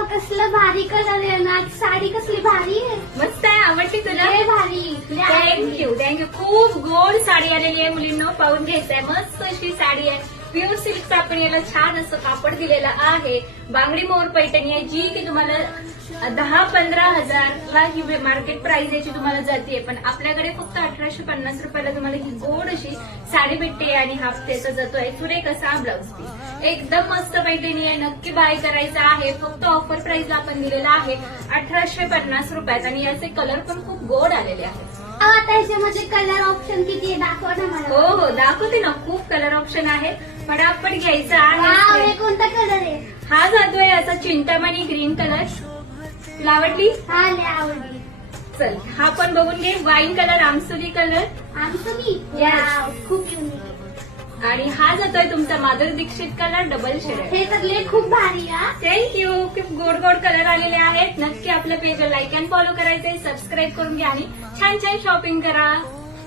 Wow, कसलं भारी colour आहे ना. साडी कसली भारी आहे. मस्त आहे, आवडली तुला? लय भारी. थँक्यू. खूप गोड साडी आलेली आहे मुलींना, पाहून घ्यायचंय. मस्त अशी साडी आहे, प्युअर सिल्कचं आपण याला छान असं कापड दिलेलं आहे. बांगडी मोर पैठणी आहे, जी की तुम्हाला 10-15 हजारला ही मार्केट प्राइस याची तुम्हाला जाते, पण आपल्याकडे फक्त 1850 रुपयाला तुम्हाला ही गोड अशी साडी भेटते आणि हफ्त्याचा जातोय. सुरेख असा ब्लाउज पीस, एकदम मस्त पैठणी आहे. नक्की बाय करायचं आहे. फक्त ऑफर प्राइसला आपण दिलेला आहे 1850 रुपयात आणि याचे कलर पण खूप गोड आलेले आहेत. आता ह्याच्यामध्ये कलर ऑप्शन किती आहे दाखवा ना मला. हो दाखवते ना, खूप कलर ऑप्शन आहे. फटाफट घ्यायचा वाव, आहे. हे कोणता कलर आहे. हा जातोय असा चिंतामणी ग्रीन कलर. तुला आवडली? हा, लय आवडली. चल हा पण बघून घे. वाईन कलर, आमसुली कलर. आमचं Yes. खूप युनिक. आणि हा जातोय तुमचा Madhuri Dixit colour double shade. हे तर लय खूप भारी आहे. थँक्यू. खूप गोड गोड कलर आलेले आहेत. नक्की आपल्या पेजला लाईक अँड फॉलो करायचंय, सबस्क्राईब करून घ्या आणि छान छान शॉपिंग करा.